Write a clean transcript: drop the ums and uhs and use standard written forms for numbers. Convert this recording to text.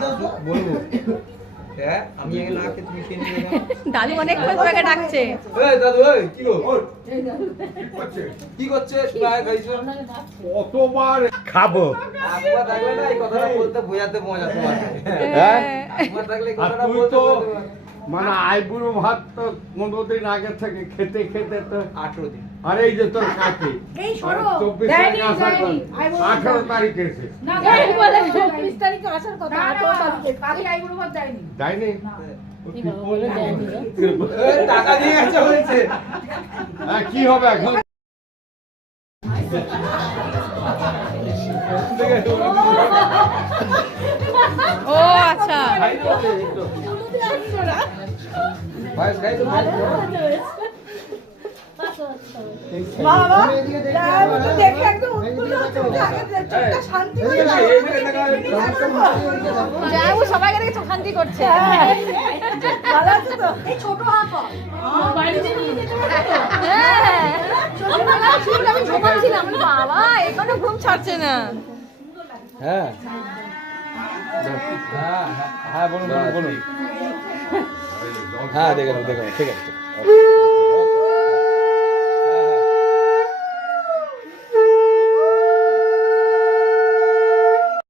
বলবো হ্যাঁ আমি আগে না খেয়ে তুমি খেয়ে নিয়ে যাও। দাদু অনেকক্ষণ ধরে ডাকছে। এই দাদু এই কি গো কি করছে প্রায় খাইছো কতবার খাবো একবার থাকলে না এই কথাটা বলতে বোঝাতে মজা তোমাকে হ্যাঁ একবার থাকলে এই আর কথাটা তুই বলতে তো বোঝাতে মানে আইবুড়ো ভাত তো 15 দিন আগে থেকে খেতে খেতে তো 18 দিন আর এই যে তোর কাকি এই সরো। 24 দেয়নি, তারিখ আসার দেয়নি। কথা, 18 তারিখে এসে না, এই বলে 24 তারিখে আসার কথা। 18 তারিখে। কাকি আইবুড়ো ভাত দেয়নি। যায়নি এই টাকা দিয়ে গেছে বলছে হ্যাঁ কি হবে এখন ও আচ্ছা। ভাই খাই তো বাবা, আমি তো দেখে একদম উৎফুল্ল হচ্ছে। আগে চোখটা শান্তি হয়ে যায়। জামাইবাবু সবাইকে দেখে চোখ শান্তি করছে। ভালো আছে তো? এই ছোট হাত বাড়িতে নিয়ে যেতে হবে তো? হ্যাঁ ছোটবেলায় ঠিক আমি ঘুমাচ্ছিলাম বাবা এখনো ঘুম ছাড়ছে না। হ্যাঁ হ্যাঁ হ্যাঁ বলুন বলুন বলুন হ্যাঁ দেখে নাও ঠিক আছে